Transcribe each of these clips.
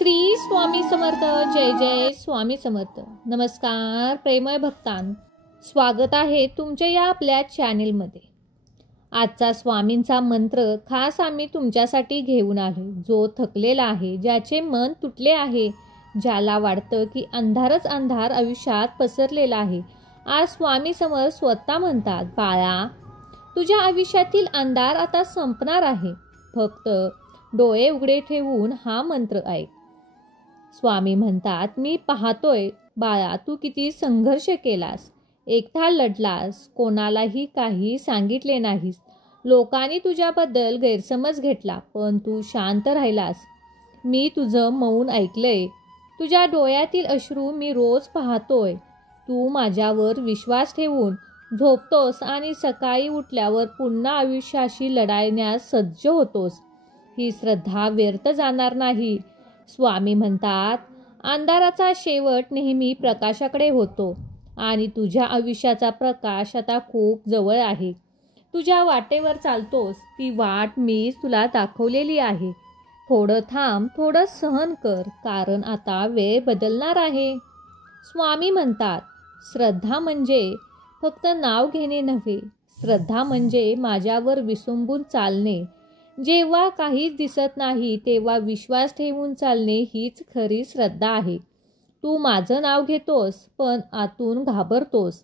श्री स्वामी समर्थ. जय जय स्वामी समर्थ. नमस्कार प्रेमळ भक्तांनो, स्वागत आहे तुमच्या या आपल्या चॅनेलमध्ये. आजचा स्वामींचा मंत्र खास आम्ही तुमच्यासाठी घेऊन आलो. जो थकलेला आहे, ज्याचे मन तुटले आहे, ज्याला वाटतं की अंधारच अंधार आयुष्यात पसरलेला आहे, आज स्वामी समर्थ स्वतः म्हणतात, बाळा, तुझ्या आयुष्यातील अंधार आता संपणार आहे. फक्त डोळे उघडे ठेवून हा मंत्र ऐक. स्वामी म्हणतात, मी पाहतोय बाळा, तू किती संघर्ष केलास, एकटा लढलास, कोणालाही काही सांगितले नाहीस. लोकांनी तुझ्याबद्दल गैरसमज घेतला, पण तू शांत राहिलास. मी तुझं मौन ऐकलंय. तुझ्या डोळ्यातील अश्रू मी रोज पाहतोय. तू माझ्यावर विश्वास ठेवून झोपतोस आणि सकाळी उठल्यावर पुन्हा आयुष्याशी लढण्यास सज्ज होतोस. ही श्रद्धा व्यर्थ जाणार नाही. स्वामी म्हणतात, अंधाराचा शेवट नेहमी प्रकाशाकडे होतो आणि तुझ्या आयुष्याचा प्रकाश आता खूप जवळ आहे. तुझ्या वाटेवर चालतोस, ती वाट मी तुला दाखवलेली आहे. थोडं थांब, थोडं सहन कर, कारण आता वेळ बदलणार आहे. स्वामी म्हणतात, श्रद्धा म्हणजे फक्त नाव घेणे नव्हे, श्रद्धा म्हणजे माझ्यावर विसंबून चालणे. जेव्हा काहीच दिसत नाही तेव्हा विश्वास ठेवून चालणे हीच खरी श्रद्धा आहे. तू माझं नाव घेतोस, पण आतून घाबरतोस.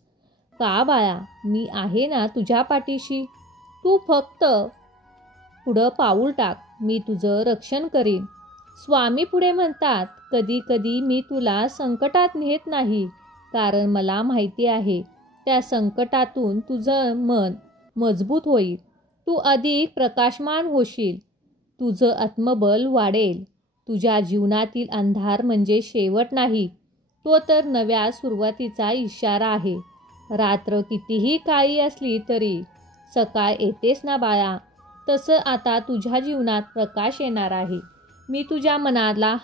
का बाळा, मी आहे ना तुझ्या पाठीशी. तू फक्त पुढं पाऊल टाक, मी तुझं रक्षण करीन. स्वामी पुढे म्हणतात, कधी कधी मी तुला संकटात नेत नाही, कारण मला माहिती आहे त्या संकटातून तुझं मन मजबूत होईल. तू अधिक प्रकाशमान होशील. तुझं आत्मबल वाढेल. तुझ्या जीवनातील अंधार म्हणजे शेवट नाही, तो तर नव्या सुरुवातीचा इशारा आहे. रात्र कितीही काळी असली तरी सकाळ येतेच ना बाळा. तसं आता तुझ्या जीवनात प्रकाश येणार आहे. मी तुझ्या मनाला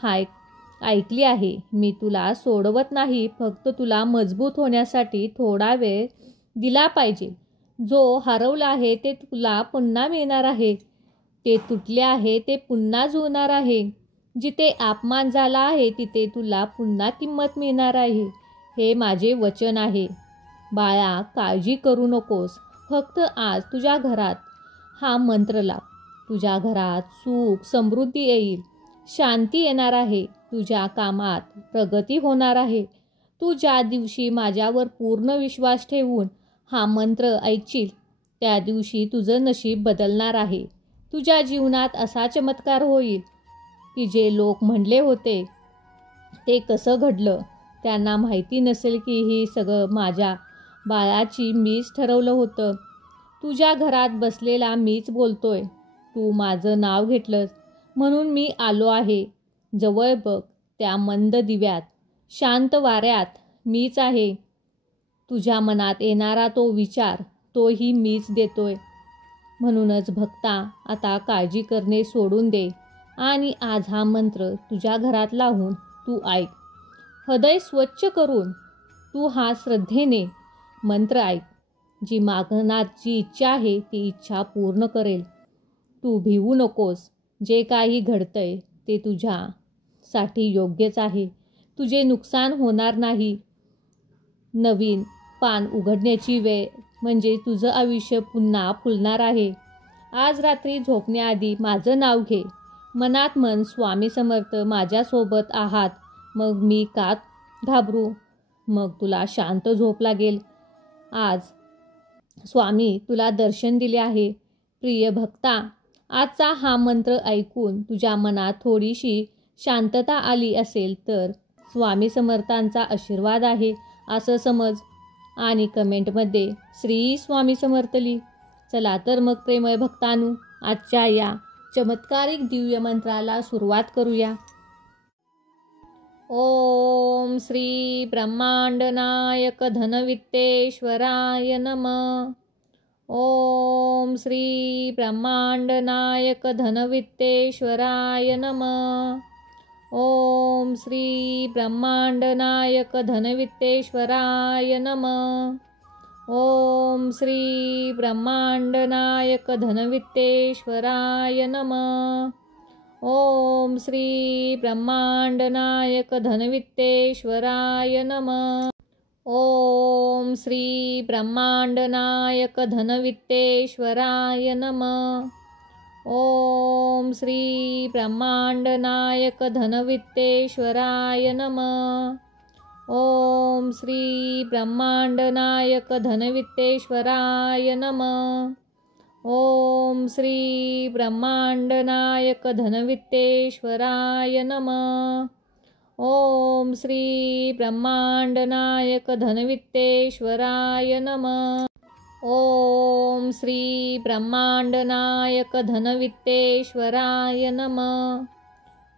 ऐकली आहे. मी तुला सोडवत नाही, फक्त तुला मजबूत होण्यासाठी थोडा वेळ दिला पाहिजे. जो हरवला आहे ते तुला पुन्हा मिळणार आहे. ते तुटले आहे ते पुन्हा जुळणार आहे. जिथे अपमान झाला आहे तिथे तुला पुन्हा किंमत मिळणार आहे. हे माझे वचन आहे. बाळा, काळजी करू नकोस. फक्त आज तुझ्या घरात हा मंत्र लाव. तुझ्या घरात सुख समृद्धी येईल, शांती येणार आहे. तुझ्या कामात प्रगती होणार आहे. तू ज्या दिवशी माझ्यावर पूर्ण विश्वास ठेवून हा मंत्र ऐकशील, त्या दिवशी तुझं नशीब बदलणार आहे. तुझ्या जीवनात असा चमत्कार होईल की जे लोक म्हणले होते ते कसं घडलं. त्यांना माहिती नसेल की ही सगळं माझ्या बाळाची मीच ठरवलं होतं. तुझ्या घरात बसलेला मीच बोलतोय. तू माझं नाव घेतलंस म्हणून मी आलो आहे. जवळ बघ, त्या मंद दिव्यात, शांत वाऱ्यात मीच आहे. तुझ्या मनात येणारा तो विचार, तोही मीच देतोय. म्हणूनच भक्ता, आता काळजी करणे सोडून दे आणि आज हा मंत्र तुझ्या घरात लावून तू ऐक. हृदय स्वच्छ करून तू हा श्रद्धेने मंत्र ऐक. जी मागण्याची इच्छा आहे ती इच्छा पूर्ण करेल. तू भिवू नकोस. जे काही घडतंय ते तुझ्यासाठी योग्यच आहे. तुझे नुकसान होणार नाही. नवीन पान उघडण्याची वेळ म्हणजे तुझं आयुष्य पुन्हा फुलणार आहे. आज रात्री झोपण्याआधी माझं नाव घे. मनात मन, स्वामी समर्थ माझ्यासोबत आहात, मग मी का घाबरू. मग तुला शांत झोप लागेल. आज स्वामी तुला दर्शन दिले आहे. प्रिय भक्ता, आजचा हा मंत्र ऐकून तुझ्या मनात थोडीशी शांतता आली असेल तर स्वामी समर्थांचा आशीर्वाद आहे असं समज आणि कमेंटमध्ये श्री स्वामी समर्थ लिही. चला तर मग प्रेमळ भक्तांनो, आजच्या या चमत्कारिक दिव्य मंत्राला सुरुवात करूया. ओम श्री ब्रह्मांड नायक धनवित्तेश्वराय नमः. ओम श्री ब्रह्मांड नायक धनवित्तेश्वराय नमः. ओम श्री ब्रह्मांड नायक धनवित्तेश्वराय नमः. ओम श्री ब्रह्मांड नायक धनवित्तेश्वराय नमः. ओम श्री ब्रह्मांडनायक धनवित्तेश्वराय नमः। ओम श्री ब्रह्मांडनायक धनवित्तेश्वराय नमः। ओम श्री ब्रह्मांडनायक धनवित्तेश्वराय नमः। ओम श्री ब्रह्मांडनायक धनवित्तेश्वराय नमः। ओम श्री ब्रह्मांडनायक धनवित्तेश्वराय नमः। ओम श्री ब्रह्मांडनायक धनवित्तेश्वराय नमः। ओम श्री ब्रह्मांडनायक धनवित्तेश्वराय नमः।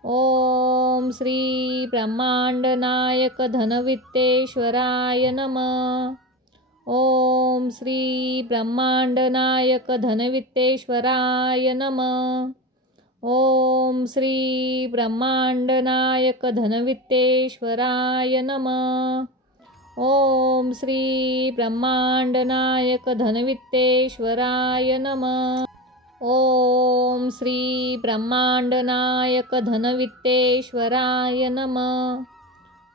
ओम श्री ब्रह्मांडनायक धनवित्तेश्वराय नमः। ओम श्री ब्रह्मांडनायक धनवित्तेश्वराय नमः। ओम श्री ब्रह्मांडनायक धनवित्तेश्वराय नमः। ओम श्री ब्रह्मांडनायक धनवित्तेश्वराय नमः। ओम श्री ब्रह्मांडनायक धनवित्तेश्वराय नमः।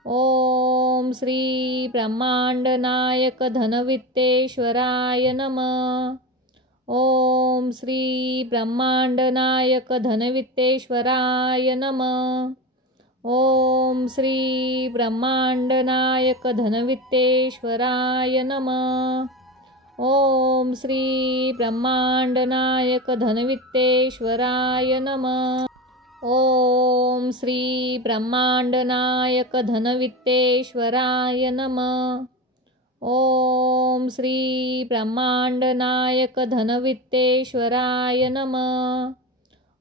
ओम श्री ब्रह्मांडनायक धनवित्तेश्वराय नमः। ओम श्री ब्रह्मांडनायक धनवित्तेश्वराय नमः। ओम श्री ब्रह्मांडनायक धनवित्तेश्वराय नमः। ओम श्री ब्रह्मांडनायक धनवित्तेश्वराय नमः। ओम श्री ब्रह्मांडनायक धनवित्तेश्वराय नमः। ओम श्री ब्रह्मांडनायक धनवित्तेश्वराय नमः।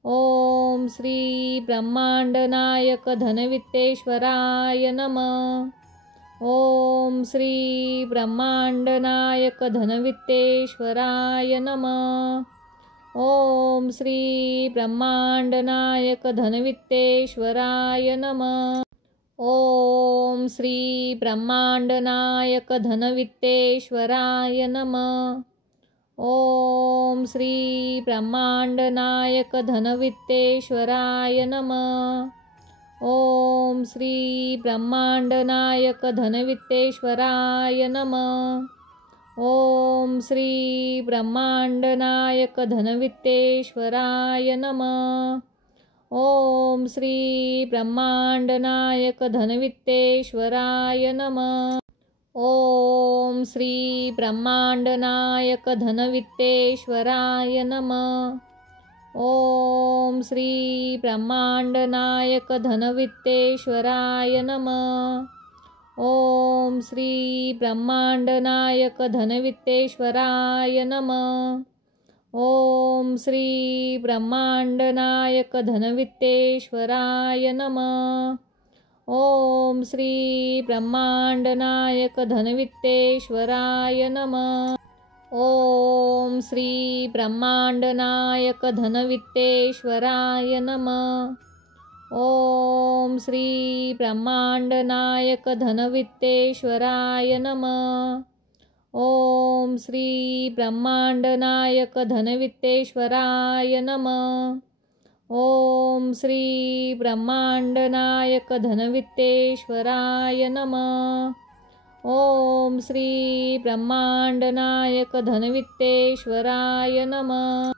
ओम श्री ब्रह्मांडनायक धनवित्तेश्वराय नमः। ओम श्री ब्रह्मांडनायक धनवित्तेश्वराय नमः। ओम श्री ब्रह्मांडनायक धनवित्तेश्वराय नमः। ओम श्री ब्रह्मांडनायक धनवित्तेश्वराय नमः। ओम श्री ब्रह्मांडनायक धनवित्तेश्वराय नमः। ओम श्री ब्रह्मांडनायक धनवित्तेश्वराय नमः। ओम श्री ब्रह्मांडनायक धनवित्तेश्वराय नमः। ओम श्री ब्रह्मांडनायक धनवित्तेश्वराय नमः। ओम श्री ब्रह्मांडनायक धनवित्तेश्वराय नमः। ओम श्री ब्रह्मांडनायक धनवित्तेश्वराय नमः। ओम श्री ब्रह्मांडनायक धनवित्तेश्वराय नमः। ओम श्री ब्रह्मांडनायक धनवित्तेश्वराय नमः। ओम श्री ब्रह्मांडनायक धनवित्तेश्वराय नमः। ओम श्री ब्रह्मांडनायक धनवित्तेश्वराय नमः। ओम श्री ब्रह्मांडनायक धनवित्तेश्वराय नमः। ओम श्री ब्रह्मांडनायक धनवित्तेश्वराय नमः। ओम श्री ब्रह्मांडनायक धनवित्तेश्वराय नमः। ओम श्री ब्रह्मांडनायक धनवित्तेश्वराय नमः।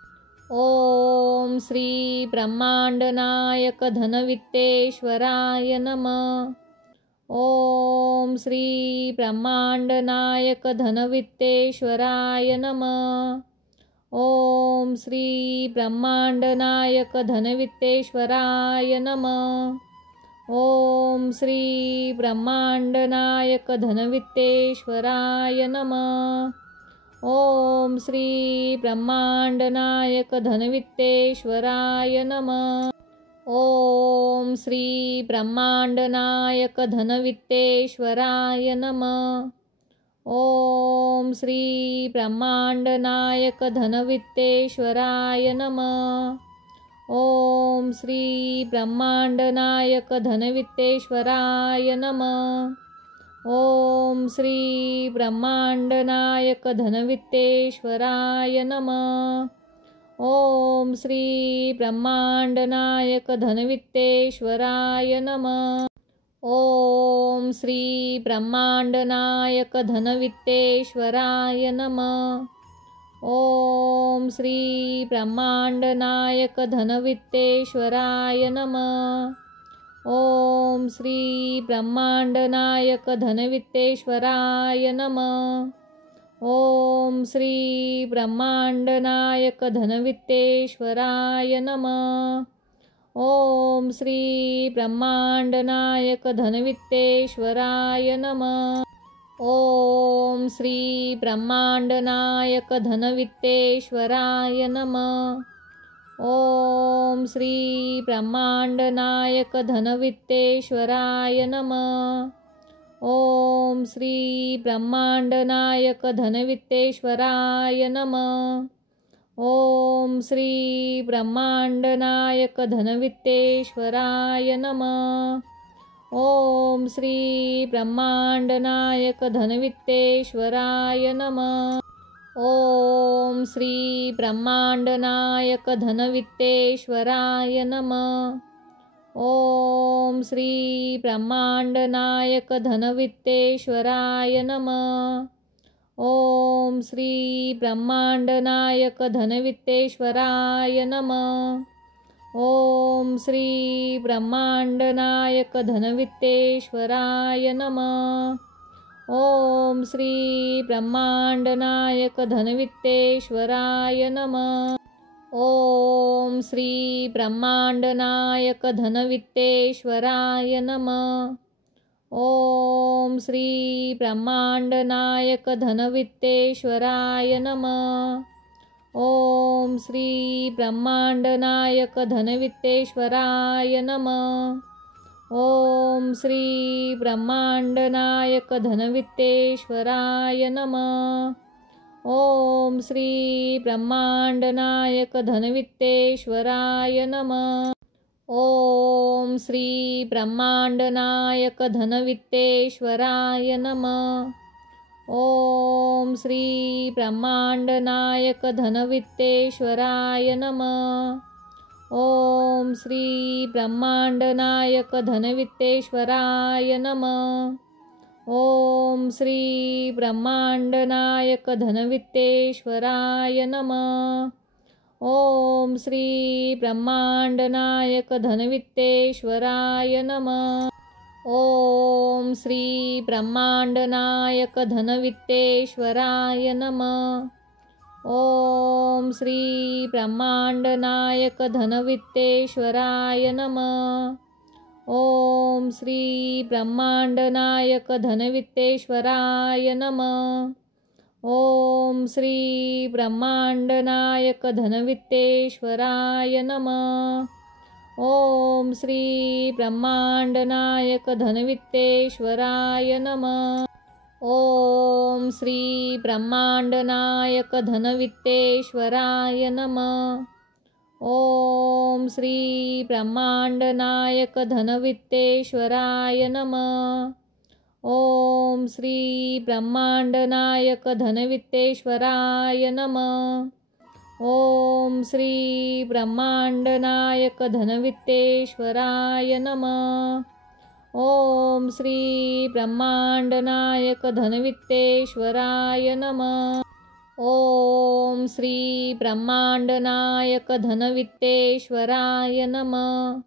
ओम श्री ब्रह्मांडनायक धनवित्तेश्वराय नमः। ओम श्री ब्रह्मांडनायक धनवित्तेश्वराय नमः। ओम श्री ब्रह्मांडनायक धनवित्तेश्वराय नमः। ओम श्री ब्रह्मांडनायक धनवित्तेश्वराय नमः। ओम श्री ब्रह्मांडनायक धनवित्तेश्वराय नमः। ओम श्री ब्रह्मांडनायक धनवित्तेश्वराय नमः। ओम श्री ब्रह्मांडनायक धनवित्तेश्वराय नमः। ओम श्री ब्रह्मांडनायक धनवित्तेश्वराय नमः। ओम श्री ब्रह्मांडनायक धनवित्तेश्वराय नमः। ओम श्री ब्रह्मांडनायक धनवित्तेश्वराय नमः। ओम श्री ब्रह्मांडनायक धनवित्तेश्वराय नमः। ओम श्री ब्रह्मांडनायक धनवित्तेश्वराय नमः। ओम श्री ब्रह्मांडनायक धनवित्तेश्वराय नमः। ओम श्री ब्रह्मांडनायक धनवित्तेश्वराय नमः। ओम श्री ब्रह्मांडनायक धनवित्तेश्वराय नमः। ओम श्री ब्रह्मांडनायक धनवित्तेश्वराय नमः। ओम श्री ब्रह्मांडनायक धनवित्तेश्वराय नमः। ओम श्री ब्रह्मांडनायक धनवित्तेश्वराय नमः। ओम श्री ब्रह्मांडनायक धनवित्तेश्वराय नमः। ओम श्री ब्रह्मांडनायक धनवित्तेश्वराय नमः। ओम श्री ब्रह्मांडनायक धनवित्तेश्वराय नमः। ओम श्री ब्रह्मांडनायक धनवित्तेश्वराय नमः। ओम श्री ब्रह्मांडनायक धनवित्तेश्वराय नमः। ओम श्री ब्रह्मांडनायक धनवित्तेश्वराय नमः। ओम श्री ब्रह्मांडनायक धनवित्तेश्वराय नमः। ओम श्री ब्रह्मांडनायक धनवित्तेश्वराय नमः। ओम श्री ब्रह्मांडनायक धनवित्तेश्वराय नमः। ओम श्री ब्रह्मांडनायक धनवित्तेश्वराय नमः। ओम श्री ब्रह्मांडनायक धनवित्तेश्वराय नमः। ओम श्री ब्रह्मांडनायक धनवित्तेश्वराय नमः। ओम श्री ब्रह्मांडनायक धनवित्तेश्वराय नमः। ओम श्री ब्रह्मांडनायक धनवित्तेश्वराय नमः। ओम श्री ब्रह्मांडनायक धनवित्तेश्वराय नमः। ओम श्री ब्रह्मांडनायक धनवित्तेश्वराय नमः। ओम श्री ब्रह्मांडनायक धनवित्तेश्वराय नमः। ओम श्री ब्रह्मांडनायक धनवित्तेश्वराय नमः। ओम श्री ब्रह्मांडनायक धनवित्तेश्वराय नमः। ओम श्री ब्रह्मांडनायक धनवित्तेश्वराय नमः। ओम श्री ब्रह्मांडनायक धनवित्तेश्वराय नमः। ओम श्री ब्रह्मांडनायक धनवित्तेश्वराय नमः। ओम श्री ब्रह्मांडनायक धनवित्तेश्वराय नमः। ओम श्री ब्रह्मांडनायक धनवित्तेश्वराय नमः। ओम श्री ब्रह्मांडनायक धनवित्तेश्वराय नमः। ओम श्री ब्रह्मांडनायक धनवित्तेश्वराय नमः। ओम श्री ब्रह्मांडनायक धनवित्तेश्वराय नमः। ओम श्री ब्रह्मांडनायक धनवित्तेश्वराय नमः।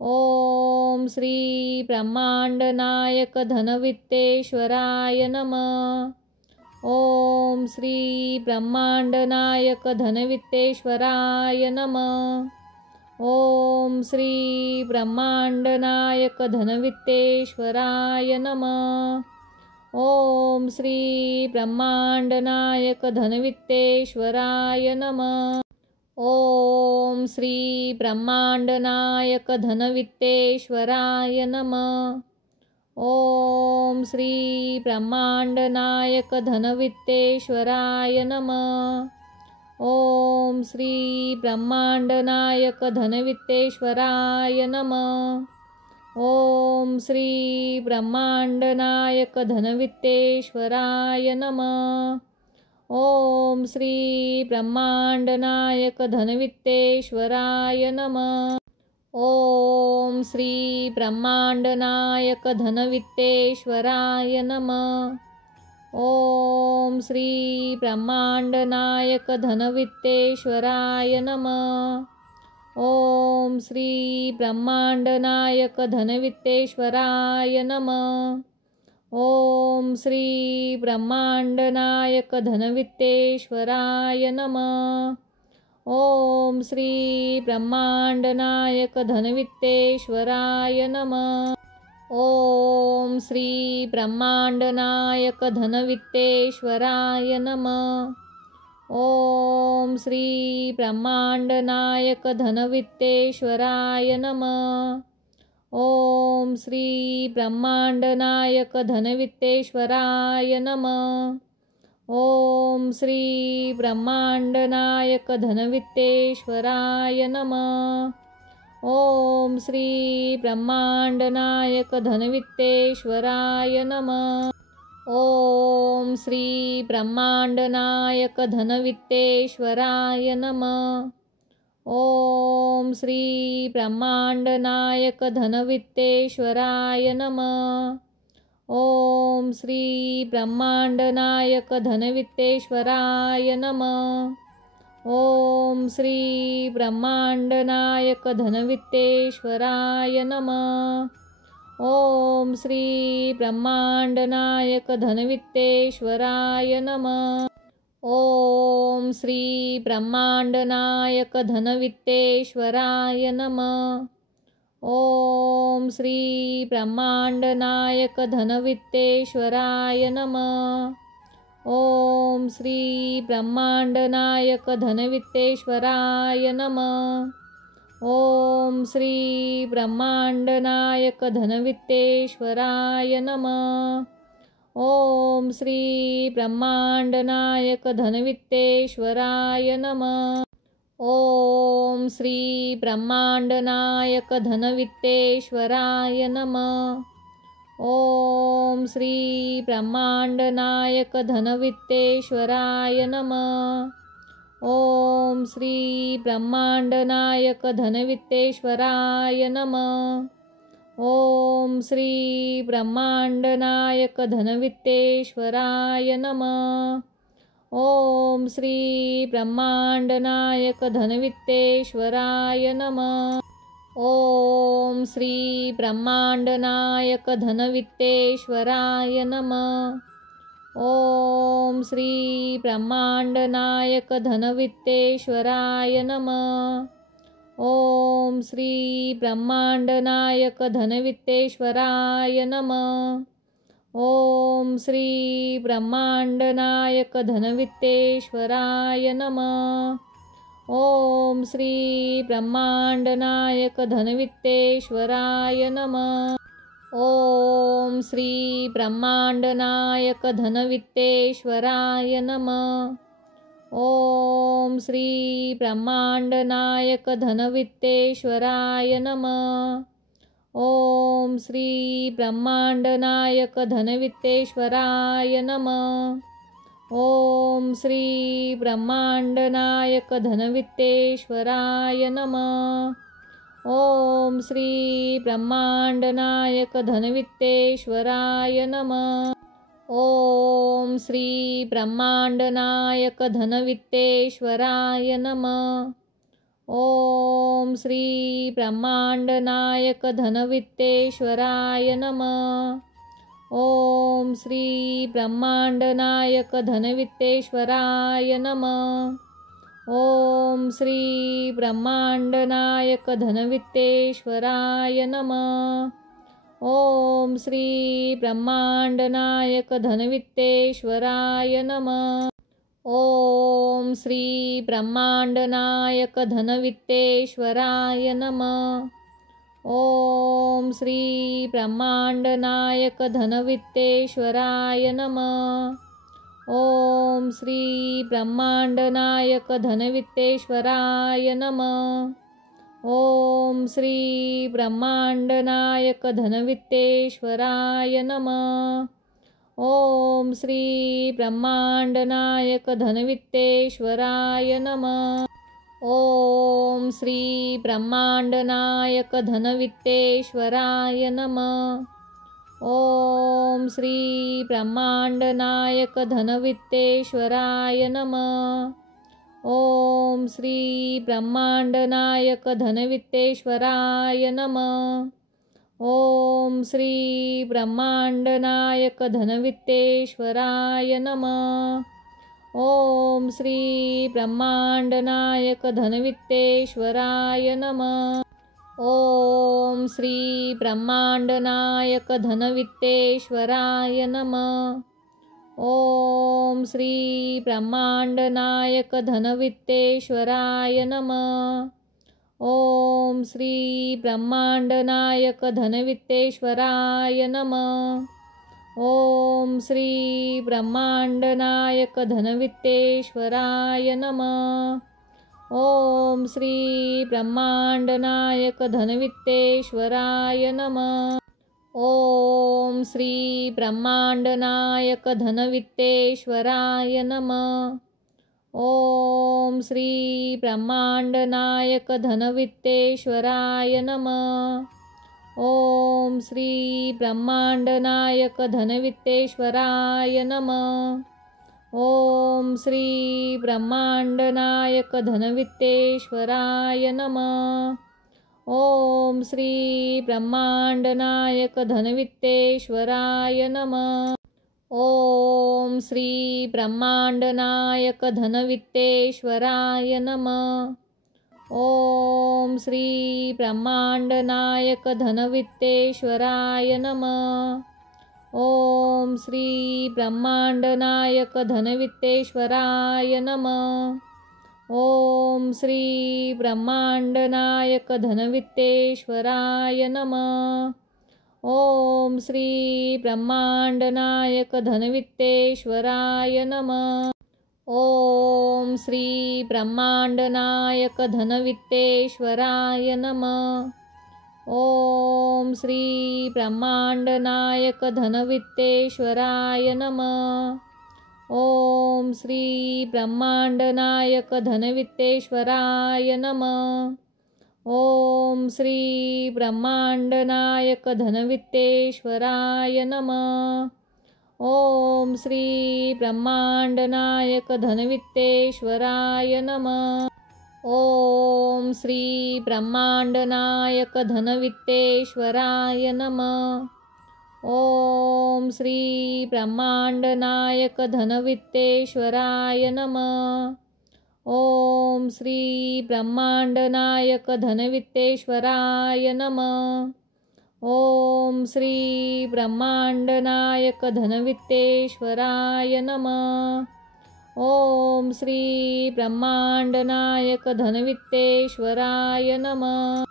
ओम श्री ब्रह्मांडनायक धनवित्तेश्वराय नमः। ओम श्री ब्रह्मांडनायक धनवित्तेश्वराय नमः। ओम श्री ब्रह्मांडनायक धनवित्तेश्वराय नमः। ओम श्री ब्रह्मांडनायक धनवित्तेश्वराय नमः। ओम श्री ब्रह्मांडनायक धनवित्तेश्वराय नमः। ओम श्री ब्रह्मांडनायक धनवित्तेश्वराय नमः। ओम श्री ब्रह्मांडनायक धनवित्तेश्वराय नमः। ओम श्री ब्रह्मांडनायक धनवित्तेश्वराय नमः। ओम श्री ब्रह्मांडनायक धनवित्तेश्वराय नमः। ओम श्री ब्रह्मांडनायक धनवित्तेश्वराय नमः। ओम श्री ब्रह्मांडनायक धनवित्तेश्वराय नमः। ओम श्री ब्रह्मांडनायक धनवित्तेश्वराय नमः। ओम श्री ब्रह्मांडनायक धनवित्तेश्वराय नमः। ओम श्री ब्रह्मांडनायक धनवित्तेश्वराय नमः। ओम श्री ब्रह्मांडनायक धनवित्तेश्वराय नमः। ओम श्री ब्रह्मांडनायक धनवित्तेश्वराय नमः। ओम श्री ब्रह्मांडनायक धनवित्तेश्वराय नमः। ओम श्री ब्रह्मांडनायक धनवित्तेश्वराय नमः। ओम श्री ब्रह्मांडनायक धनवित्तेश्वराय नमः। ओम श्री ब्रह्मांडनायक धनवित्तेश्वराय नमः। ओम श्री ब्रह्मांडनायक धनवित्तेश्वराय नमः। ओम श्री ब्रह्मांडनायक धनवित्तेश्वराय नमः। ओम श्री ब्रह्मांडनायक धनवित्तेश्वराय नमः। ओम श्री ब्रह्मांडनायक धनवित्तेश्वराय नमः। ओम श्री ब्रह्मांडनायक धनवित्तेश्वराय नमः। ओम श्री ब्रह्मांडनायक धनवित्तेश्वराय नमः। ओम श्री ब्रह्मांडनायक धनवित्तेश्वराय नमः। ओम श्री ब्रह्मांडनायक धनवित्तेश्वराय नमः। ओम श्री ब्रह्मांडनायक धनवित्तेश्वराय नमः। ओम श्री ब्रह्मांडनायक धनवित्तेश्वराय नमः। ओम श्री ब्रह्मांडनायक धनवित्तेश्वराय नमः। ओम श्री ब्रह्मांडनायक धनवित्तेश्वराय नमः। ओम श्री ब्रह्मांडनायक धनवित्तेश्वराय नमः। ओम श्री ब्रह्मांडनायक धनवित्तेश्वराय नमः। ओम श्री ब्रह्मांडनायक धनवित्तेश्वराय नमः। ओम श्री ब्रह्मांडनायक धनवित्तेश्वराय नमः। ओम श्री ब्रह्मांडनायक धनवित्तेश्वराय नमः। ओम श्री ब्रह्मांडनायक धनवित्तेश्वराय नमः। ओम श्री ब्रह्मांडनायक धनवित्तेश्वराय नमः। ओम श्री ब्रह्मांडनायक धनवित्तेश्वराय नमः। ओम श्री ब्रह्मांडनायक धनवित्तेश्वराय नमः। ओम श्री ब्रह्मांडनायक धनवित्तेश्वराय नमः। ओम श्री ब्रह्मांडनायक धनवित्तेश्वराय नमः। ओम श्री ब्रह्मांडनायक धनवित्तेश्वराय नमः। ओम श्री ब्रह्मांडनायक धनवित्तेश्वराय नमः। ओम श्री ब्रह्मांडनायक धनवित्तेश्वराय नमः। ओम श्री ब्रह्मांडनायक धनवित्तेश्वराय नमः। ओम श्री ब्रह्मांडनायक धनवित्तेश्वराय नमः। ओम श्री ब्रह्मांडनायक धनवित्तेश्वराय नमः। ओम श्री ब्रह्मांडनायक धनवित्तेश्वराय नमः। ओम श्री ब्रह्मांडनायक धनवित्तेश्वराय नमः। ओम श्री ब्रह्मांडनायक धनवित्तेश्वराय नमः। ओम श्री ब्रह्मांडनायक धनवित्तेश्वराय नमः। ओम श्री ब्रह्मांडनायक धनवित्तेश्वराय नमः। ओम श्री ब्रह्मांडनायक धनवित्तेश्वराय नमः। ओम श्री ब्रह्मांडनायक धनवित्तेश्वराय नमः। ओम श्री ब्रह्मांडनायक धनवित्तेश्वराय नमः। ओम श्री ब्रह्मांडनायक धनवित्तेश्वराय नमः। ओम श्री ब्रह्मांडनायक धनवित्तेश्वराय नमः। ओम श्री ब्रह्मांडनायक धनवित्तेश्वराय नमः। ओम श्री ब्रह्मांडनायक धनवित्तेश्वराय नमः। ओम श्री ब्रह्मांडनायक धनवित्तेश्वराय नमः। ओम श्री ब्रह्मांडनायक धनवित्तेश्वराय नमः। ओम श्री ब्रह्मांडनायक धनवित्तेश्वराय नमः। ओम श्री ब्रह्मांडनायक धनवित्तेश्वराय नमः। ओम श्री ब्रह्मांडनायक धनवित्तेश्वराय नमः। ओम श्री ब्रह्मांडनायक धनवित्तेश्वराय नमः। ओम श्री ब्रह्मांडनायक धनवित्तेश्वराय नमः। ओम श्री ब्रह्मांडनायक धनवित्तेश्वराय नमः। ओम श्री ब्रह्मांडनायक धनवित्तेश्वराय नमः। ओम श्री ब्रह्मांडनायक धनवित्तेश्वराय नमः। ओम श्री ब्रह्मांडनायक धनवित्तेश्वराय नमः। ओम श्री ब्रह्मांडनायक धनवित्तेश्वराय नमः। ओम श्री ब्रह्मांडनायक धनवित्तेश्वराय नमः। ओम श्री ब्रह्मांडनायक धनवित्तेश्वराय नमः। ओम श्री ब्रह्मांडनायक धनवित्तेश्वराय नमः। ओम श्री ब्रह्मांडनायक धनवित्तेश्वराय नमः। ओम श्री ब्रह्मांडनायक धनवित्तेश्वराय नमः। ओम श्री ब्रह्मांडनायक धनवित्तेश्वराय नमः। ओम श्री ब्रह्मांडनायक धनवित्तेश्वराय नमः। ओम श्री ब्रह्मांडनायक धनवित्तेश्वराय नमः। ओम श्री ब्रह्मांडनायक धनवित्तेश्वराय नमः। ओम श्री ब्रह्मांडनायक धनवित्तेश्वराय नमः। ओम श्री ब्रह्मांडनायक धनवित्तेश्वराय नमः।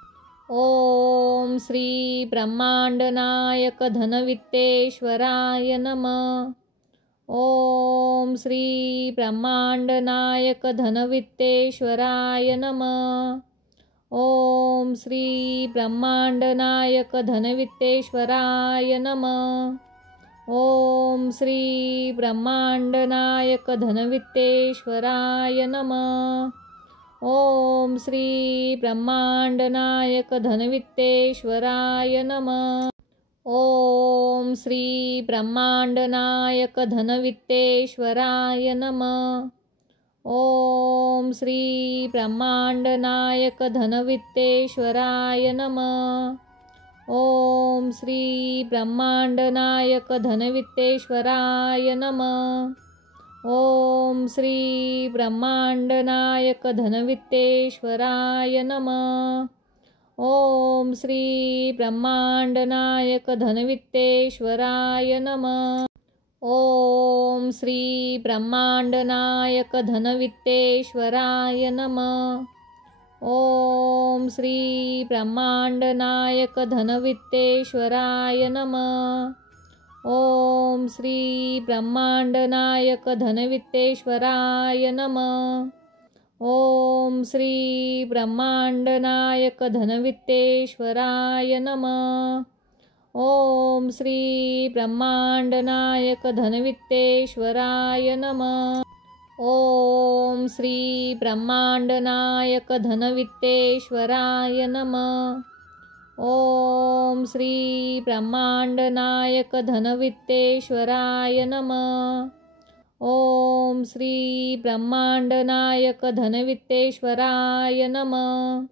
ओम श्री ब्रह्मांडनायक धनवित्तेश्वराय नमः। ओम श्री ब्रह्मांडनायक धनवित्तेश्वराय नमः। ओम श्री ब्रह्मांडनायक धनवित्तेश्वराय नमः। ओम श्री ब्रह्मांडनायक धनवित्तेश्वराय नमः। ओम श्री ब्रह्मांडनायक धनवित्तेश्वराय नमः। ओम श्री ब्रह्मांडनायक धनवित्तेश्वराय नमः। ओम श्री ब्रह्मांडनायक धनवित्तेश्वराय नमः। ओम श्री ब्रह्मांडनायक धनवित्तेश्वराय नमः। ओम श्री ब्रह्मांडनायक धनवित्तेश्वराय नमः। ओम श्री ब्रह्मांडनायक धनवित्तेश्वराय नमः। ओम श्री ब्रह्मांडनायक धनवित्तेश्वराय नमः। ओम श्री ब्रह्मांडनायक धनवित्तेश्वराय नमः। ओम श्री ब्रह्मांडनायक धनवित्तेश्वराय नमः। ओम श्री ब्रह्मांडनायक धनवित्तेश्वराय नमः। ओम श्री ब्रह्मांडनायक धनवित्तेश्वराय नमः। ओम श्री ब्रह्मांडनायक धनवित्तेश्वराय नमः। ओम श्री ब्रह्मांडनायक धनवित्तेश्वराय नमः। ओम श्री ब्रह्मांडनायक धनवित्तेश्वराय नमः।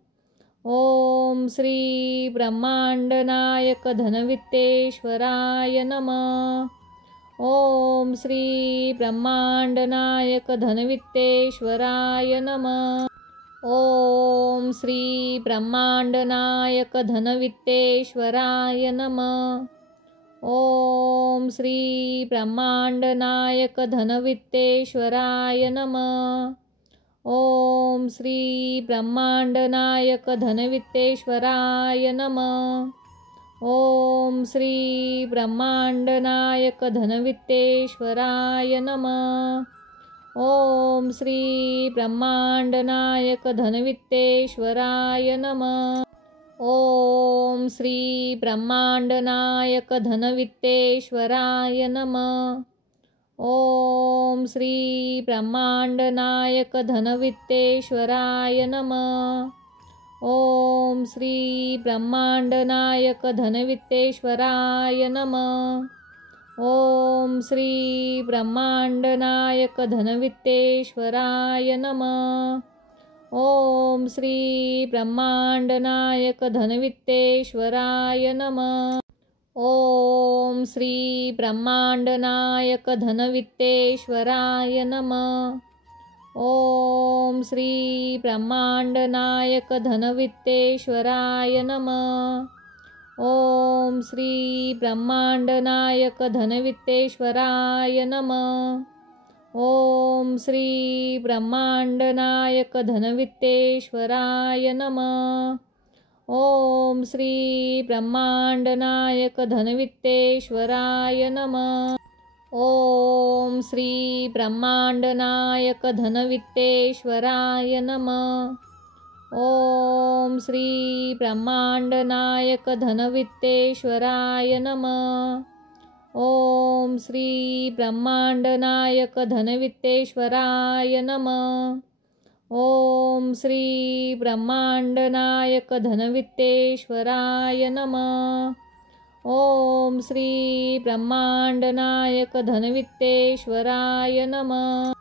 ओम श्री ब्रह्मांडनायक धनवित्तेश्वराय नमः। ओम श्री ब्रह्मांडनायक धनवित्तेश्वराय नमः। ओम श्री ब्रह्मांडनायक धनवित्तेश्वराय नमः। ओम श्री ब्रह्मांडनायक धनवित्तेश्वराय नमः। ओम श्री ब्रह्मांडनायक धनवित्तेश्वराय नमः। ओम श्री ब्रह्मांडनायक धनवित्तेश्वराय नमः। ओम श्री ब्रह्मांडनायक धनवित्तेश्वराय नमः। ओम श्री ब्रह्मांडनायक धनवित्तेश्वराय नमः। ओम श्री ब्रह्मांडनायक धनवित्तेश्वराय नमः। ओम श्री ब्रह्मांडनायक धनवित्तेश्वराय नमः। ओम श्री ब्रह्मांडनायक धनवित्तेश्वराय नमः। ओम श्री ब्रह्मांडनायक धनवित्तेश्वराय नमः। ओम श्री ब्रह्मांडनायक धनवित्तेश्वराय नमः। ओम श्री ब्रह्मांडनायक धनवित्तेश्वराय नमः। ओम श्री ब्रह्मांडनायक धनवित्तेश्वराय नमः। ओम श्री ब्रह्मांडनायक धनवित्तेश्वराय नमः। ओम श्री ब्रह्मांडनायक धनवित्तेश्वराय नमः। ओम श्री ब्रह्मांडनायक धनवित्तेश्वराय नमः। ओम श्री ब्रह्मांडनायक धनवित्तेश्वराय नमः। ओम श्री ब्रह्मांडनायक धनवित्तेश्वराय नमः। ओम श्री ब्रह्मांडनायक धनवित्तेश्वराय नमः। ओम श्री ब्रह्मांडनायक धनवित्तेश्वराय नमः।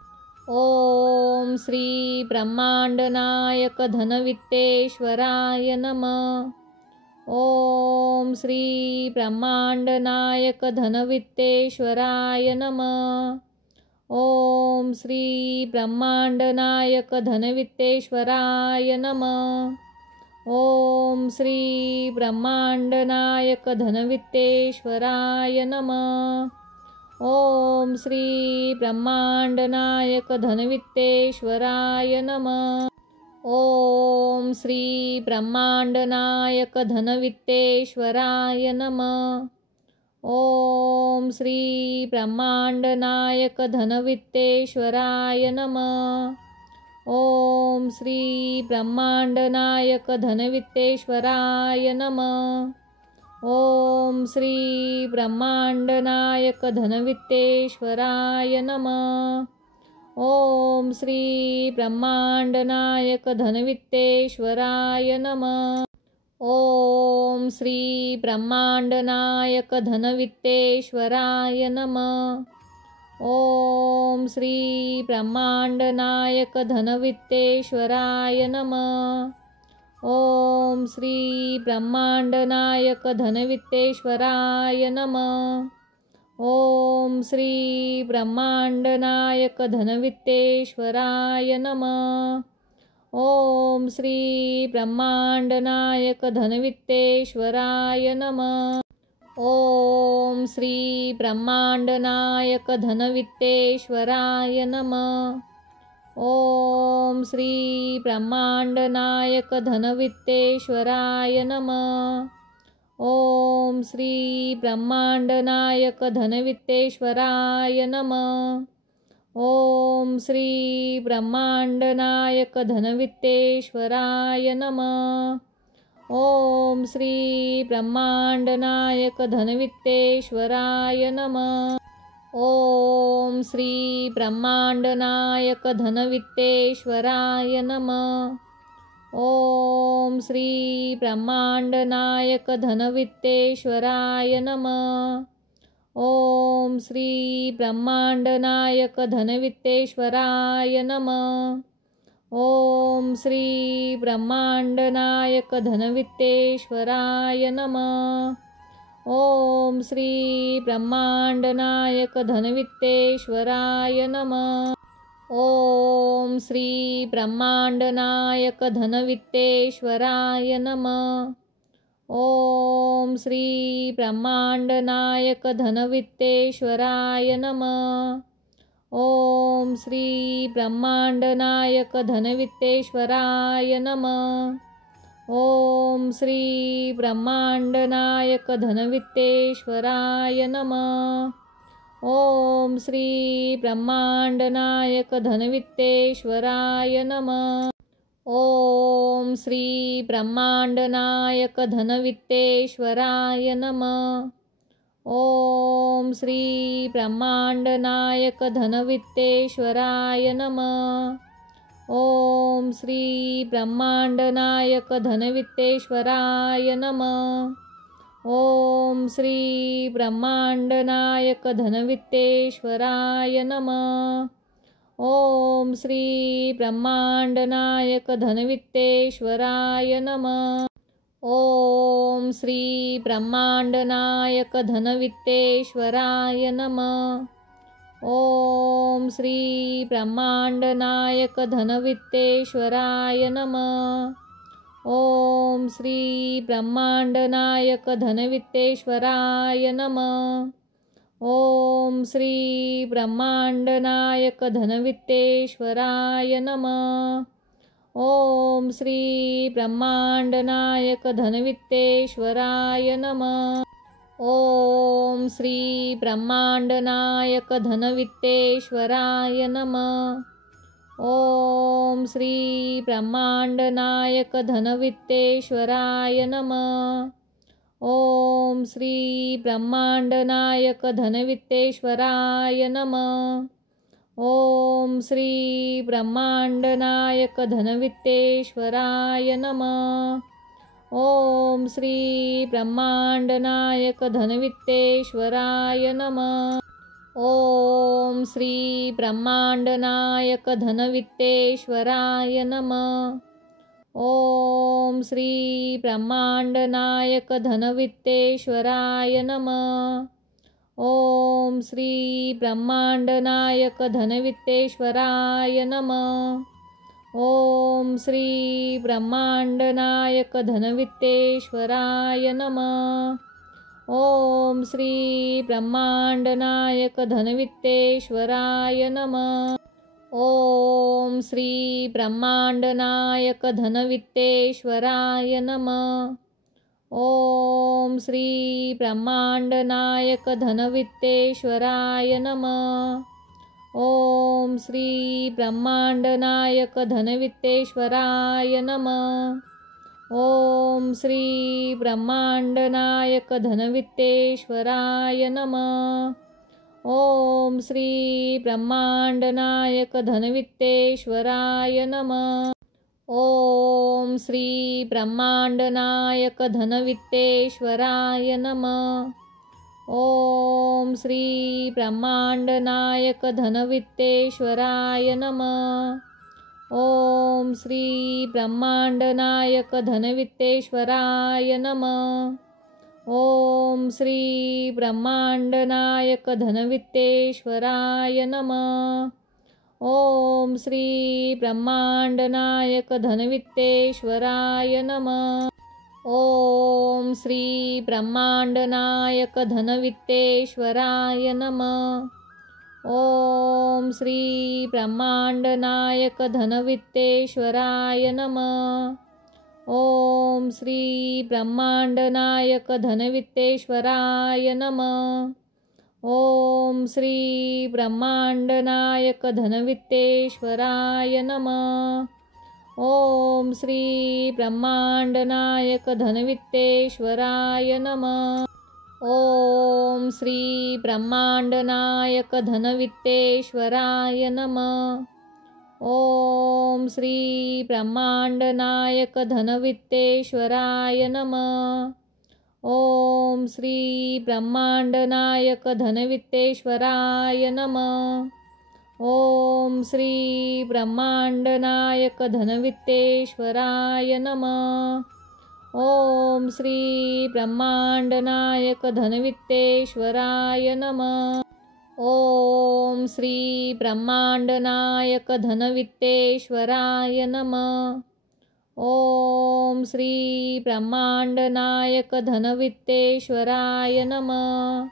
ओम श्री ब्रह्मांडनायक धनवित्तेश्वराय नमः। ओम श्री ब्रह्मांडनायक धनवित्तेश्वराय नमः। ओम श्री ब्रह्मांडनायक धनवित्तेश्वराय नमः। ओम श्री ब्रह्मांडनायक धनवित्तेश्वराय नमः। ओम श्री ब्रह्मांडनायक धनवित्तेश्वराय नमः। ओम श्री ब्रह्मांडनायक धनवित्तेश्वराय नमः। ओम श्री ब्रह्मांडनायक धनवित्तेश्वराय नमः। ओम श्री ब्रह्मांडनायक धनवित्तेश्वराय नमः। ओम श्री ब्रह्मांडनायक धनवित्तेश्वराय नमः। ओम श्री ब्रह्मांडनायक धनवित्तेश्वराय नमः। ओम श्री ब्रह्मांडनायक धनवित्तेश्वराय नमः। ओम श्री ब्रह्मांडनायक धनवित्तेश्वराय नमः। ओम श्री ब्रह्मांडनायक धनवित्तेश्वराय नमः। ओम श्री ब्रह्मांडनायक धनवित्तेश्वराय नमः। ओम श्री ब्रह्मांडनायक धनवित्तेश्वराय नमः। ओम श्री ब्रह्मांडनायक धनवित्तेश्वराय नमः। ओम श्री ब्रह्मांडनायक धनवित्तेश्वराय नमः। ओम श्री ब्रह्मांडनायक धनवित्तेश्वराय नमः। ओम श्री ब्रह्मांडनायक धनवित्तेश्वराय नमः। ओम श्री ब्रह्मांडनायक धनवित्तेश्वराय नमः। ओम श्री ब्रह्मांडनायक धनवित्तेश्वराय नमः। ओम श्री ब्रह्मांडनायक धनवित्तेश्वराय नमः। ओम श्री ब्रह्मांडनायक धनवित्तेश्वराय नमः। ओम श्री ब्रह्मांडनायक धनवित्तेश्वराय नमः। ओम श्री ब्रह्मांडनायक धनवित्तेश्वराय नमः। ओम श्री ब्रह्मांडनायक धनवित्तेश्वराय नमः। ओम श्री ब्रह्मांडनायक धनवित्तेश्वराय नमः। ओम श्री ब्रह्मांडनायक धनवित्तेश्वराय नमः। ओम श्री ब्रह्मांडनायक धनवित्तेश्वराय नमः। ओम श्री ब्रह्मांडनायक धनवित्तेश्वराय नमः। ओम श्री ब्रह्मांडनायक धनवित्तेश्वराय नमः। ओम श्री ब्रह्मांडनायक धनवित्तेश्वराय नमः। ओम श्री ब्रह्मांडनायक धनवित्तेश्वराय नमः। ओम श्री ब्रह्मांडनायक धनवित्तेश्वराय नमः। ओम श्री ब्रह्मांडनायक धनवित्तेश्वराय नमः। ओम श्री ब्रह्मांडनायक धनवित्तेश्वराय नमः। ओम श्री ब्रह्मांडनायक धनवित्तेश्वराय नमः। ओम श्री ब्रह्मांडनायक धनवित्तेश्वराय नमः। ओम श्री ब्रह्मांडनायक धनवित्तेश्वराय नमः। ओम श्री ब्रह्मांडनायक धनवित्तेश्वराय नमः। ओम श्री ब्रह्मांडनायक धनवित्तेश्वराय नमः। ओम श्री ब्रह्मांडनायक धनवित्तेश्वराय नमः। ओम श्री ब्रह्मांडनायक धनवित्तेश्वराय नमः। ओम श्री ब्रह्मांडनायक धनवित्तेश्वराय नमः। ओम श्री ब्रह्मांडनायक धनवित्तेश्वराय नमः। ओम श्री ब्रह्मांडनायक धनवित्तेश्वराय नमः। ओम श्री ब्रह्मांडनायक धनवित्तेश्वराय नमः। ओम श्री ब्रह्मांडनायक धनवित्तेश्वराय नमः। ओम श्री ब्रह्मांडनायक धनवित्तेश्वराय नमः। ओम श्री ब्रह्मांडनायक धनवित्तेश्वराय नमः। ओम श्री ब्रह्मांडनायक धनवित्तेश्वराय नमः। ओम श्री ब्रह्मांडनायक धनवित्तेश्वराय नमः। ओम श्री ब्रह्मांडनायक धनवित्तेश्वराय नमः। ओम श्री ब्रह्मांडनायक धनवित्तेश्वराय नमः। ओम श्री ब्रह्मांडनायक धनवित्तेश्वराय नमः। ओम श्री ब्रह्मांडनायक धनवित्तेश्वराय नमः। ओम श्री ब्रह्मांडनायक धनवित्तेश्वराय नमः। ओम श्री ब्रह्मांडनायक धनवित्तेश्वराय नमः। ओम श्री ब्रह्मांडनायक धनवित्तेश्वराय नमः। ओम श्री ब्रह्मांडनायक धनवित्तेश्वराय नमः। ओम श्री ब्रह्मांडनायक धनवित्तेश्वराय नमः। ओम श्री ब्रह्मांडनायक धनवित्तेश्वराय नमः। ओम श्री ब्रह्मांडनायक धनवित्तेश्वराय नमः। ओम श्री ब्रह्मांडनायक धनवित्तेश्वराय नमः। ओम श्री ब्रह्मांडनायक धनवित्तेश्वराय नमः। ओम श्री ब्रह्मांडनायक धनवित्तेश्वराय नमः। ओम श्री ब्रह्मांडनायक धनवित्तेश्वराय नमः। ओम श्री ब्रह्मांडनायक धनवित्तेश्वराय नमः। ओम श्री ब्रह्मांडनायक धनवित्तेश्वराय नमः। ओम श्री ब्रह्मांडनायक धनवित्तेश्वराय नमः। ओम श्री ब्रह्मांडनायक धनवित्तेश्वराय नमः। ओम श्री ब्रह्मांडनायक धनवित्तेश्वराय नमः।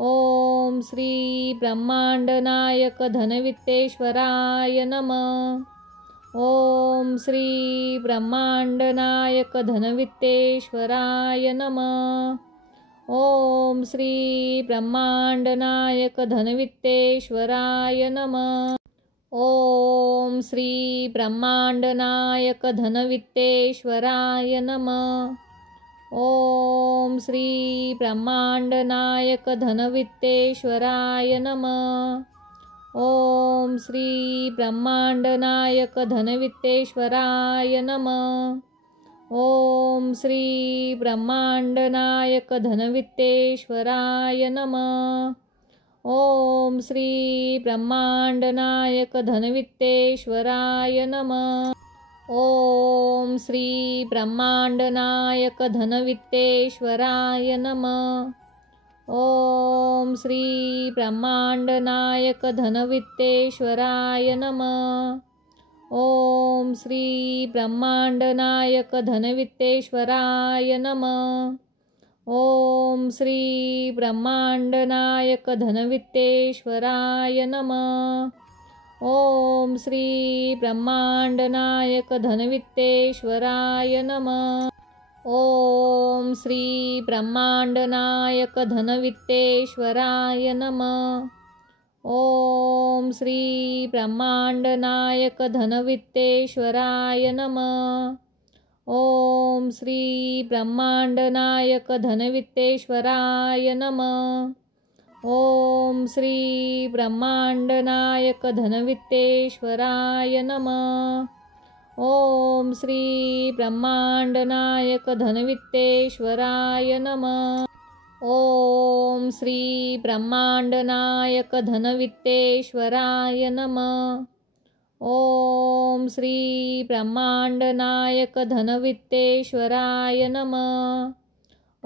ओम श्री ब्रह्मांडनायक धनवित्तेश्वराय नमः। ओम श्री ब्रह्मांडनायक धनवित्तेश्वराय नमः। ओम श्री ब्रह्मांडनायक धनवित्तेश्वराय नमः। ओम श्री ब्रह्मांडनायक धनवित्तेश्वराय नमः। ओम श्री ब्रह्मांडनायक धनवित्तेश्वराय नमः। ओम श्री ब्रह्मांडनायक धनवित्तेश्वराय नमः। ओम श्री ब्रह्मांडनायक धनवित्तेश्वराय नमः। ओम श्री ब्रह्मांडनायक धनवित्तेश्वराय नमः। ओम श्री ब्रह्मांडनायक धनवित्तेश्वराय नमः। ओम श्री ब्रह्मांडनायक धनवित्तेश्वराय नमः। ओम श्री ब्रह्मांडनायक धनवित्तेश्वराय नमः। ओम श्री ब्रह्मांडनायक धनवित्तेश्वराय नमः। ओम श्री ब्रह्मांडनायक धनवित्तेश्वराय नमः। ओम श्री ब्रह्मांडनायक धनवित्तेश्वराय नमः। ओम श्री ब्रह्मांडनायक धनवित्तेश्वराय नमः। ओम श्री ब्रह्मांडनायक धनवित्तेश्वराय नमः। ओम श्री ब्रह्मांडनायक धनवित्तेश्वराय नमः। ओम श्री ब्रह्मांडनायक धनवित्तेश्वराय नमः। ओम श्री ब्रह्मांडनायक धनवित्तेश्वराय नमः। ओम श्री ब्रह्मांडनायक धनवित्तेश्वराय नमः।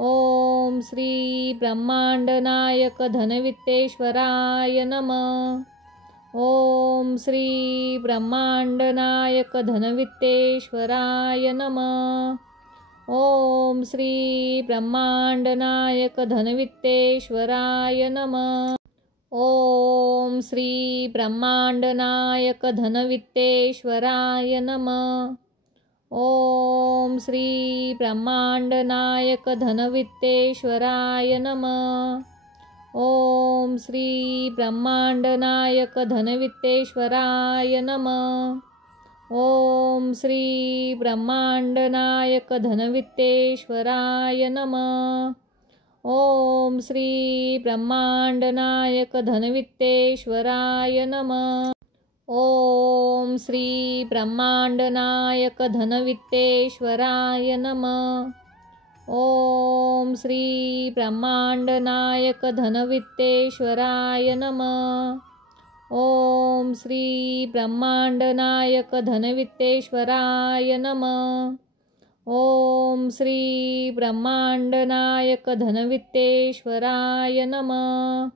ओम श्री ब्रह्मांडनायक धनवित्तेश्वराय नमः। ओम श्री ब्रह्मांडनायक धनवित्तेश्वराय नमः। ओम श्री ब्रह्मांडनायक धनवित्तेश्वराय नमः। ओम श्री ब्रह्मांडनायक धनवित्तेश्वराय नमः। ओम श्री ब्रह्मांडनायक धनवित्तेश्वराय नमः। ओम श्री ब्रह्मांडनायक धनवित्तेश्वराय नमः। ओम श्री ब्रह्मांडनायक धनवित्तेश्वराय नमः। ओम श्री ब्रह्मांडनायक धनवित्तेश्वराय नमः। ओम श्री ब्रह्मांडनायक धनवित्तेश्वराय नमः। ओम श्री ब्रह्मांडनायक धनवित्तेश्वराय नमः। ओम श्री ब्रह्मांडनायक धनवित्तेश्वराय नमः। ओम श्री ब्रह्मांडनायक धनवित्तेश्वराय नमः।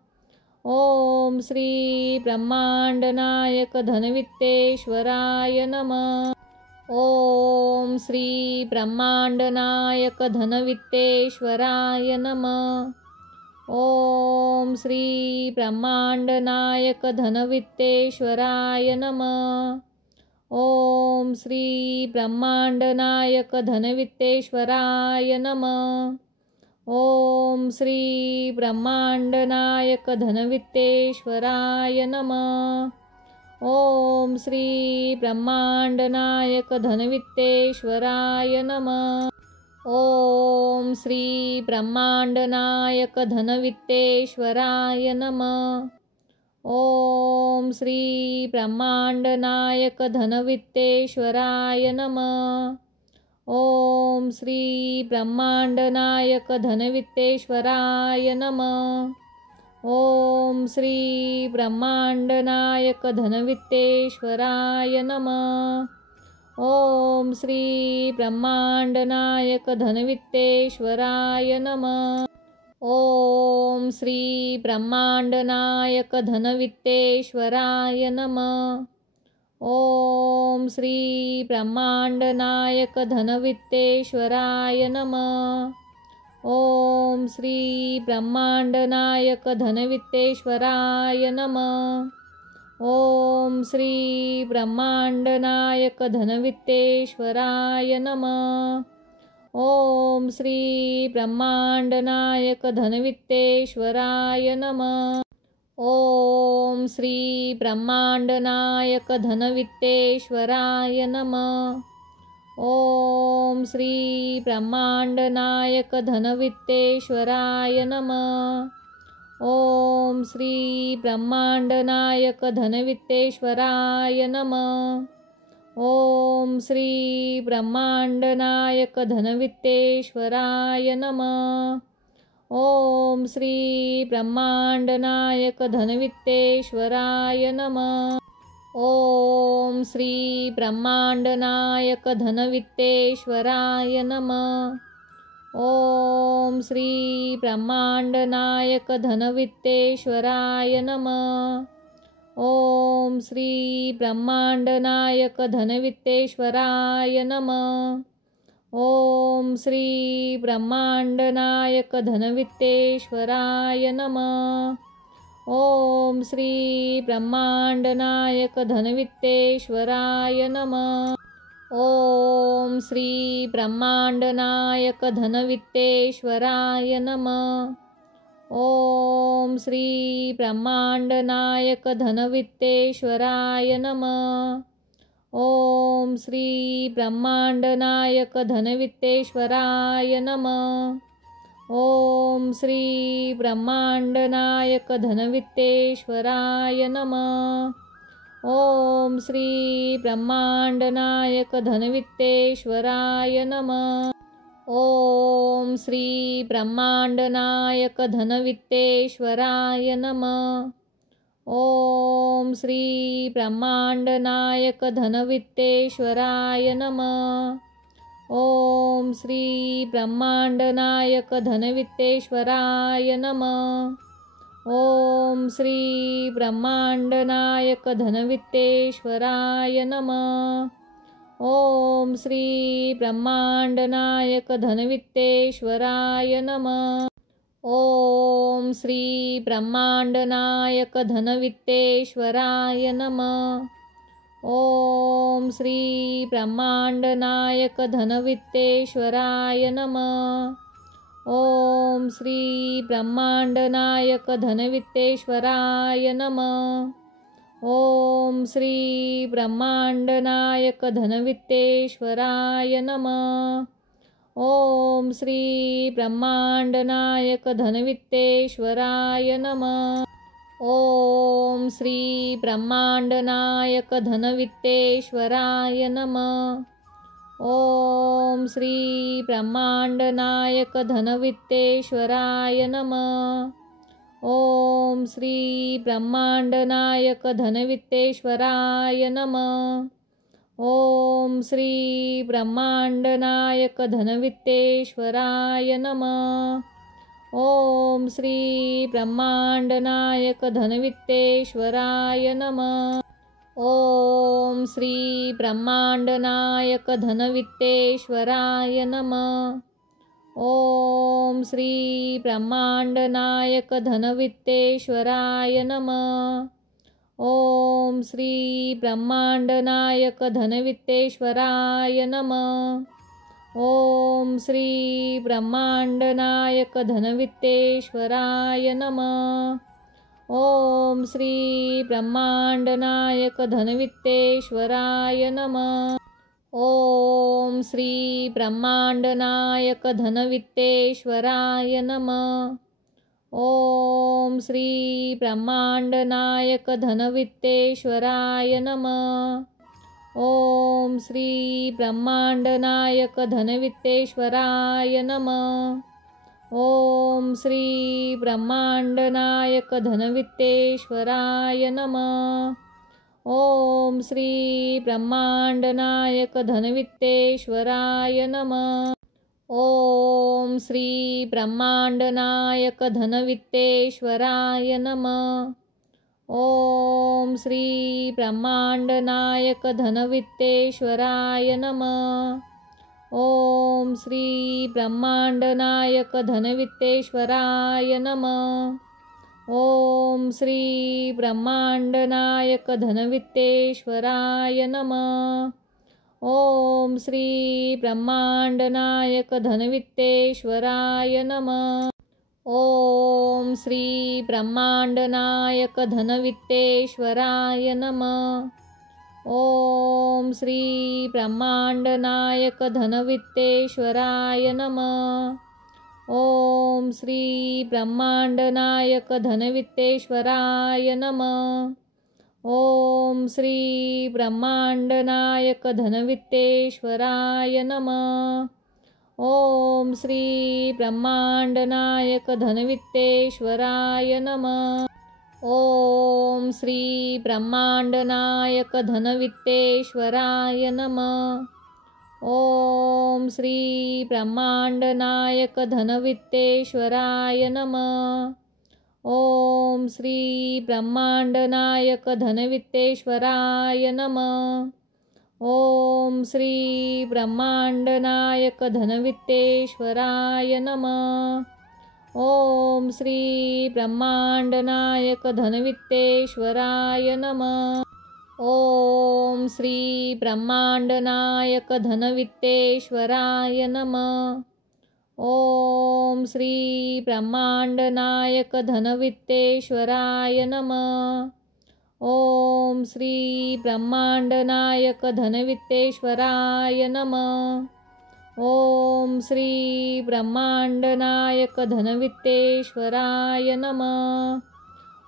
ओम श्री ब्रह्मांडनायक धनवित्तेश्वराय नमः। ओम श्री ब्रह्मांडनायक धनवित्तेश्वराय नमः। ओम श्री ब्रह्मांडनायक धनवित्तेश्वराय नमः। ओम श्री ब्रह्मांडनायक धनवित्तेश्वराय नमः। ओम श्री ब्रह्मांडनायक धनवित्तेश्वराय नमः। ओम श्री ब्रह्मांडनायक धनवित्तेश्वराय नमः। ओम श्री ब्रह्मांडनायक धनवित्तेश्वराय नमः। ओम श्री ब्रह्मांडनायक धनवित्तेश्वराय नमः। ओम श्री ब्रह्मांडनायक धनवित्तेश्वराय नमः। ओम श्री ब्रह्मांडनायक धनवित्तेश्वराय नमः। ओम श्री ब्रह्मांडनायक धनवित्तेश्वराय नमः। ओम श्री ब्रह्मांडनायक धनवित्तेश्वराय नमः। ओम श्री ब्रह्मांडनायक धनवित्तेश्वराय नमः। ओम श्री ब्रह्मांडनायक धनवित्तेश्वराय नमः। ओम श्री ब्रह्मांडनायक धनवित्तेश्वराय नमः। ओम श्री ब्रह्मांडनायक धनवित्तेश्वराय नमः। ओम श्री ब्रह्मांडनायक धनवित्तेश्वराय नमः। ओम श्री ब्रह्मांडनायक धनवित्तेश्वराय नमः। ओम श्री ब्रह्मांडनायक धनवित्तेश्वराय नमः। ओम श्री ब्रह्मांडनायक धनवित्तेश्वराय नमः। ओम श्री ब्रह्मांडनायक धनवित्तेश्वराय नमः। ओम श्री ब्रह्मांडनायक धनवित्तेश्वराय नमः। ओम श्री ब्रह्मांडनायक धनवित्तेश्वराय नमः। ओम श्री ब्रह्मांडनायक धनवित्तेश्वराय नमः। ओम श्री ब्रह्मांडनायक धनवित्तेश्वराय नमः। ओम श्री ब्रह्मांडनायक धनवित्तेश्वराय नमः। ओम श्री ब्रह्मांडनायक धनवित्तेश्वराय नमः। ओम श्री ब्रह्मांडनायक धनवित्तेश्वराय नमः। ओम श्री ब्रह्मांडनायक धनवित्तेश्वराय नमः। ओम श्री ब्रह्मांडनायक धनवित्तेश्वराय नमः। ओम श्री ब्रह्मांडनायक धनवित्तेश्वराय नमः। ओम श्री ब्रह्मांडनायक धनवित्तेश्वराय नमः। ओम श्री ब्रह्मांडनायक धनवित्तेश्वराय नमः। ओम श्री ब्रह्मांडनायक धनवित्तेश्वराय नमः। ओम श्री ब्रह्मांडनायक धनवित्तेश्वराय नमः। ओम श्री ब्रह्मांडनायक धनवित्तेश्वराय नमः। ओम श्री ब्रह्मांडनायक धनवित्तेश्वराय नमः। ओम श्री ब्रह्मांडनायक धनवित्तेश्वराय नमः। ओम श्री ब्रह्मांडनायक धनवित्तेश्वराय नमः। ओम श्री ब्रह्मांडनायक धनवित्तेश्वराय नमः। ओम श्री ब्रह्मांडनायक धनवित्तेश्वराय नमः। ओम श्री ब्रह्मांडनायक धनवित्तेश्वराय नमः। ओम श्री ब्रह्मांडनायक धनवित्तेश्वराय नमः। ओम श्री ब्रह्मांडनायक धनवित्तेश्वराय नमः। ओम श्री ब्रह्मांडनायक धनवित्तेश्वराय नमः। ओम श्री ब्रह्मांडनायक धनवित्तेश्वराय नमः। ओम श्री ब्रह्मांडनायक धनवित्तेश्वराय नमः। ओम श्री ब्रह्मांडनायक धनवित्तेश्वराय नमः। ओम श्री ब्रह्मांडनायक धनवित्तेश्वराय नमः। ओम श्री ब्रह्मांडनायक धनवित्तेश्वराय नमः। ओम श्री ब्रह्मांडनायक धनवित्तेश्वराय नमः। ओम श्री ब्रह्मांडनायक धनवित्तेश्वराय नमः। ओम श्री ब्रह्मांडनायक धनवित्तेश्वराय नमः। ओम श्री ब्रह्मांडनायक धनवित्तेश्वराय नमः। ओम श्री ब्रह्मांडनायक धनवित्तेश्वराय नमः। ओम श्री ब्रह्मांडनायक धनवित्तेश्वराय नमः। ओम श्री ब्रह्मांडनायक धनवित्तेश्वराय नमः। ओम श्री ब्रह्मांडनायक धनवित्तेश्वराय नमः। ओम श्री ब्रह्मांडनायक धनवित्तेश्वराय नमः। ओम श्री ब्रह्मांडनायक धनवित्तेश्वराय नमः। ओम श्री ब्रह्मांडनायक धनवित्तेश्वराय नमः। ओम श्री ब्रह्मांडनायक धनवित्तेश्वराय नमः। ओम श्री ब्रह्मांडनायक धनवित्तेश्वराय नमः। ओम श्री ब्रह्मांडनायक धनवित्तेश्वराय नमः। ओम श्री ब्रह्मांडनायक धनवित्तेश्वराय नमः। ओम श्री ब्रह्मांडनायक धनवित्तेश्वराय नमः। ओम श्री ब्रह्मांडनायक धनवित्तेश्वराय नमः। ओम श्री ब्रह्मांडनायक धनवित्तेश्वराय नमः। ओम श्री ब्रह्मांडनायक धनवित्तेश्वराय नमः। ओम श्री ब्रह्मांडनायक धनवित्तेश्वराय नमः। ओम श्री ब्रह्मांडनायक धनवित्तेश्वराय नमः। ओम श्री ब्रह्मांडनायक धनवित्तेश्वराय नमः। ओम श्री ब्रह्मांडनायक धनवित्तेश्वराय नमः। ओम श्री ब्रह्मांडनायक धनवित्तेश्वराय नमः। ओम श्री ब्रह्मांडनायक धनवित्तेश्वराय नमः।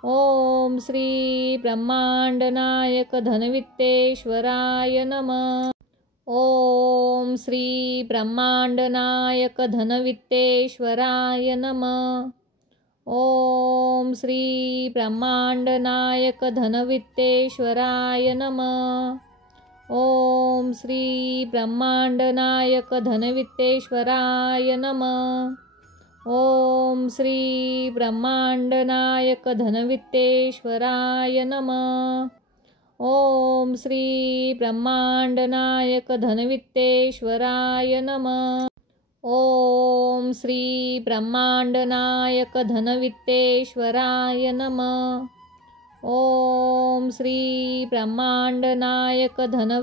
ओम श्री ब्रह्मांडनायक धनवित्तेश्वराय नमः। ओम श्री ब्रह्मांडनायक धनवित्तेश्वराय नमः। ओम श्री ब्रह्मांडनायक धनवित्तेश्वराय नमः। ओम श्री ब्रह्मांडनायक धनवित्तेश्वराय नमः। ओम श्री ब्रह्मांडनायक धनवित्तेश्वराय नमः। ओम श्री ब्रह्मांडनायक धनवित्तेश्वराय नमः। ओम श्री ब्रह्मांडनायक धनवित्तेश्वराय नमः। ओम श्री ब्रह्मांडनायक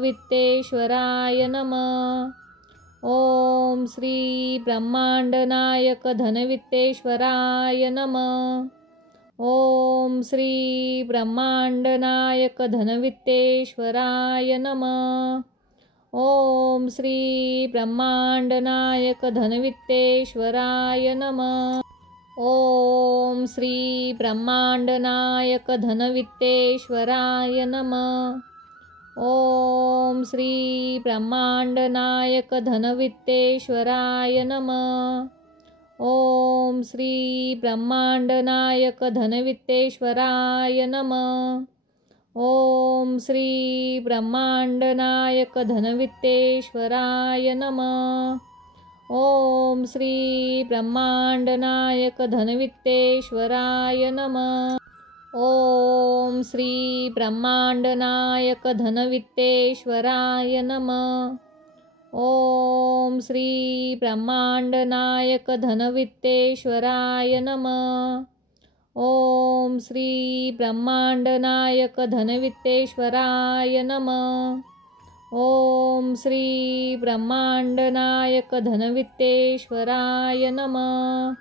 धनवित्तेश्वराय नमः। ओम श्री ब्रह्मांडनायक धनवित्तेश्वराय नमः। ओम श्री ब्रह्मांडनायक धनवित्तेश्वराय नमः। ओम श्री ब्रह्मांडनायक धनवित्तेश्वराय नमः। ओम श्री ब्रह्मांडनायक धनवित्तेश्वराय नमः। ओम श्री ब्रह्मांडनायक धनवित्तेश्वराय नमः। ओम श्री ब्रह्मांडनायक धनवित्तेश्वराय नमः। ओम श्री ब्रह्मांडनायक धनवित्तेश्वराय नमः। ओम श्री ब्रह्मांडनायक धनवित्तेश्वराय नमः। ओम श्री ब्रह्मांडनायक धनवित्तेश्वराय नमः। ओम श्री ब्रह्मांडनायक धनवित्तेश्वराय नमः। ओम श्री ब्रह्मांडनायक धनवित्तेश्वराय नमः। ओम श्री ब्रह्मांडनायक धनवित्तेश्वराय नमः।